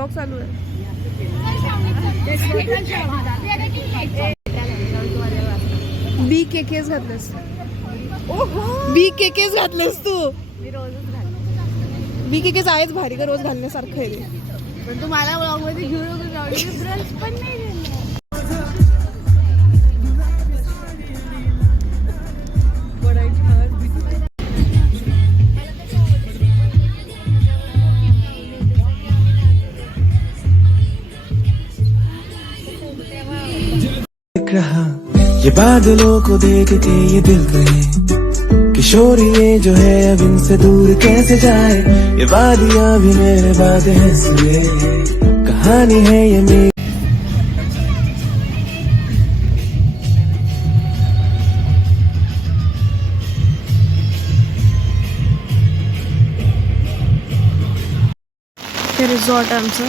Blog चालू आहे. BKKs घातलेस. BKKs घातलेस तू. BKKs आहेच भारी का रोज घालण्यासारखं आहे. पण तू मला ब्लॉग मध्ये घेऊन ब्रश पण नाही रहा ये बादलों को देख के ये दिल कहे किशोर ये जो है अब इनसे दूर कैसे जाए ये वादियां भी मेरे बाद है सुने कहानी है ये मेरी रिसॉर्ट आमचं.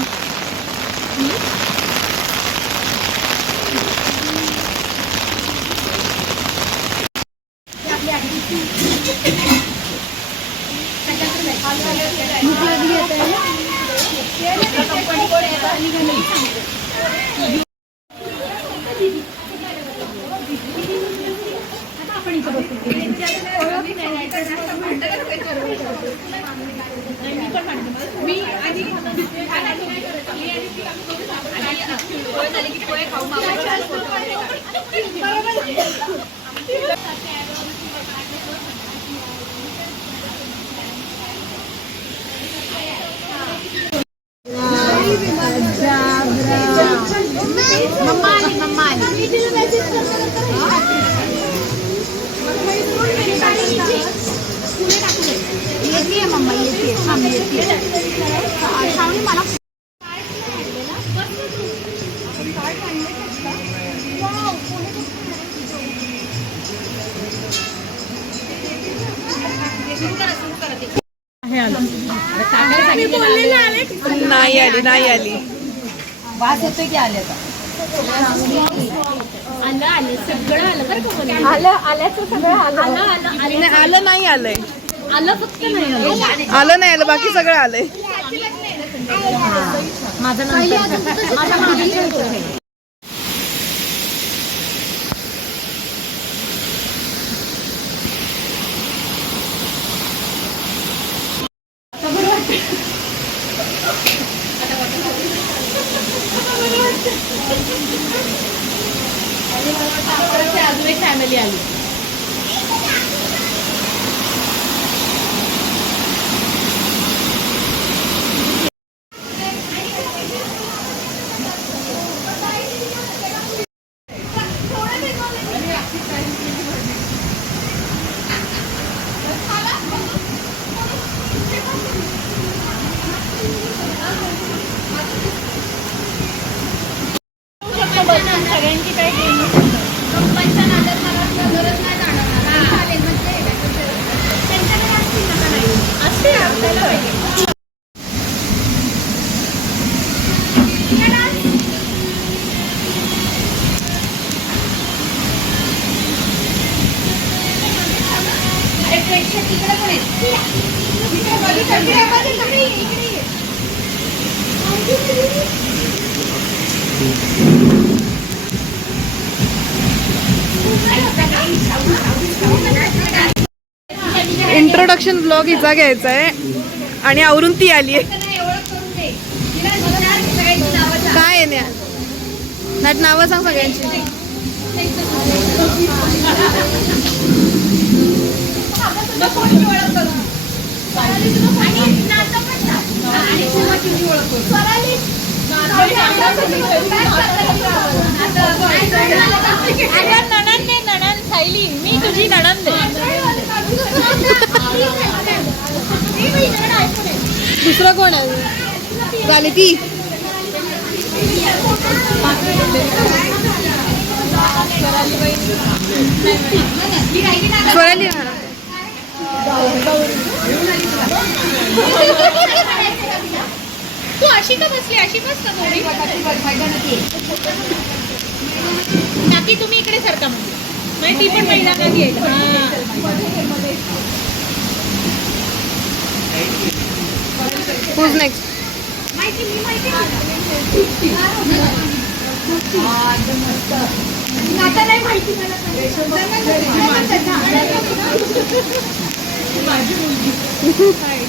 नाही आली. वास येतोय की आले आलं नाही आलंय. आलं फक्त नाही आलं नाही आलं बाकी सगळं आलंय. माझं अजून एक फॅमिली आली. सगळ्यांची काय इंट्रोडक्शन ब्लॉग हिचा घ्यायचा आहे आणि आवरून ती आली आहे. काय आहे नाट नावं सांग सगळ्यांची. नणन सायली मी तुझी नणंद दुसरं कोण आहे झाली ती. स्वराली तू अशी का बसली अशी बस का बाकी तुम्ही इकडे सरका म्हणजे ती पण महिला कधी येईल. Who's next? माहिती मी माहिती आता नाही माहिती मला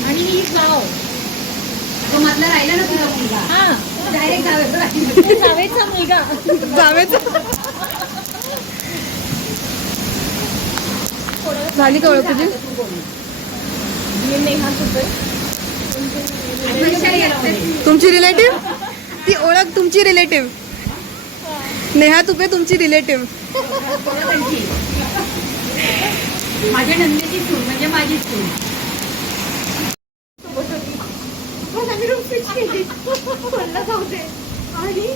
आणि ही गाव तो मधला राहिला ना तुला मुलगा हा डायरेक्ट जावेचा मुलगा जावेच झाली का ओळख तुझी? तुमची रिलेटिव्ह ती ओळख तुमची रिलेटिव्ह नेहा तुपे तुमची रिलेटिव्ह माझ्या नंदेची सून म्हणजे माझी सून आणि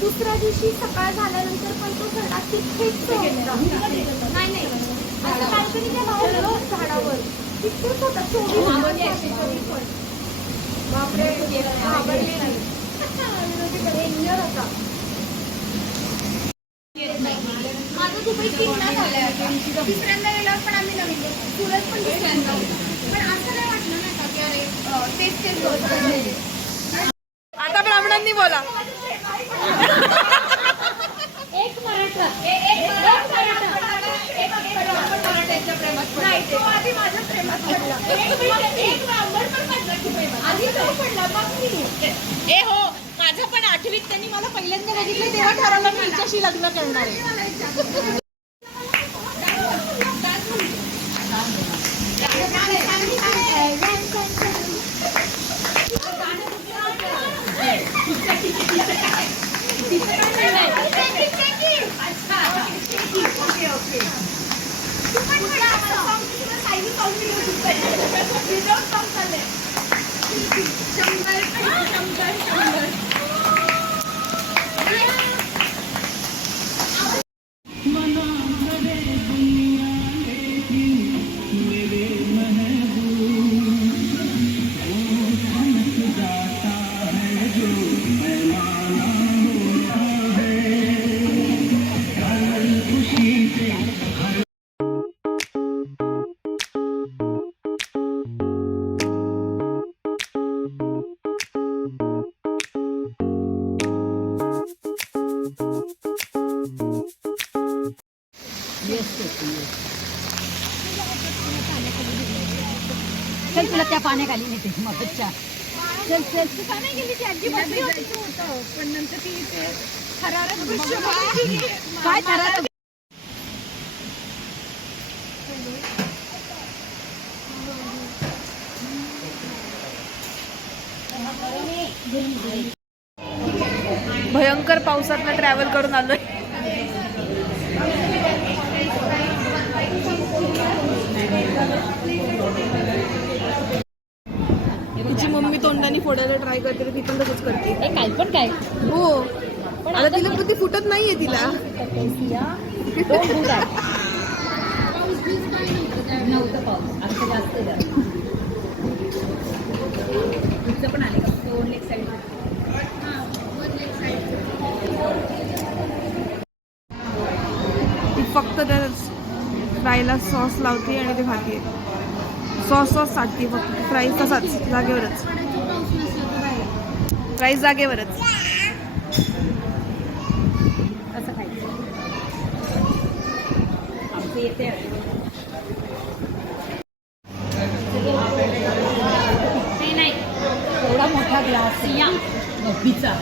दुसऱ्या दिवशी सकाळ झाल्यानंतर पण तो झाडा तिथेच नाही असं काहीतरी त्या बाहेर झाडावर तिथेच होता बापरे डेंजर होता माझं दुबई तीनदा झालंय तिसऱ्यांदा गेल्यावर पण आम्ही नवीन सुरत पण दुसऱ्यांदा पण असं नाही वाटलं नाही का की अरे तेच होत आता ब्राह्मणांनी बोला. एक मराठा मराठ्यांच्या प्रेमात नाही तो आधी माझ्या प्रेमात पडला एक ब्राह्मण पण पडला की प्रेमात आधी तो पडला मग मी ए हो माझं पण आठवीत त्यांनी मला पहिल्यांदा बघितलं तेव्हा ठरवलं मी हिच्याशी लग्न करणार आहे. चल तुला त्या पाण्याखाली नेते मगच्या चल चल तू का नाही गेली ती आजी बसली होती पण नंतर ती थरारक दृश्य काय थरारक भयंकर पावसातनं ट्रॅव्हल करून आलोय. तिची मम्मी तोंडाने फोडायला ट्राय करते तर ती पण तसंच करते. काय पण काय हो आता तिला पण ती फुटत नाहीये तिला. नव्हतं पाऊस आता जास्त तुमचं पण आले का दोन लेग साईड ती फक्त त्या फ्रायला सॉस लावते आणि ते खाते. सॉस साठते फक्त. फ्राईज तसाच जागेवरच. फ्राईज जागेवरच. कसं खायचं आमचं येते नाही एवढा मोठा ग्लास या गप्पीचा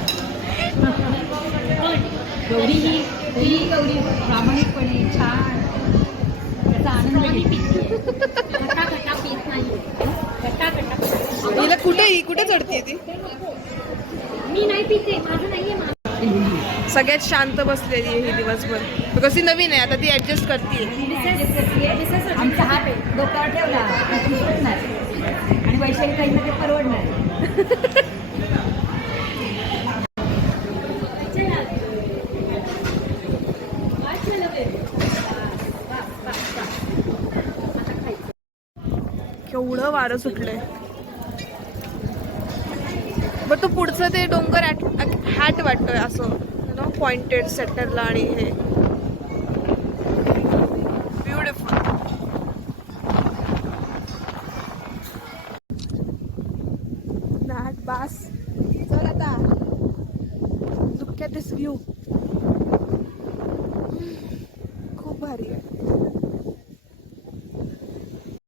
गौरी ही गौरी प्रामाणिकपणे छान त्याचा आनंद घेते. गटा पीत नाही गटा हिला कुठे चढते ती. मी नाही पिते माझं नाहीये सगळ्यात शांत बसलेली आहे ही दिवसभर. बिकॉज ती नवीन आहे आता ती ऍडजस्ट करते. आमचा हात डोक्यावर ठेवला आणि वैशाली काही ते परवडणार. केवढं वारं सुटलंय. बट तो पुढचं ते डोंगर हॅट वाटतोय असं नो पॉइंटेड सेंटरला आणि हे ब्युटिफुल. घाट बास चल. at this view.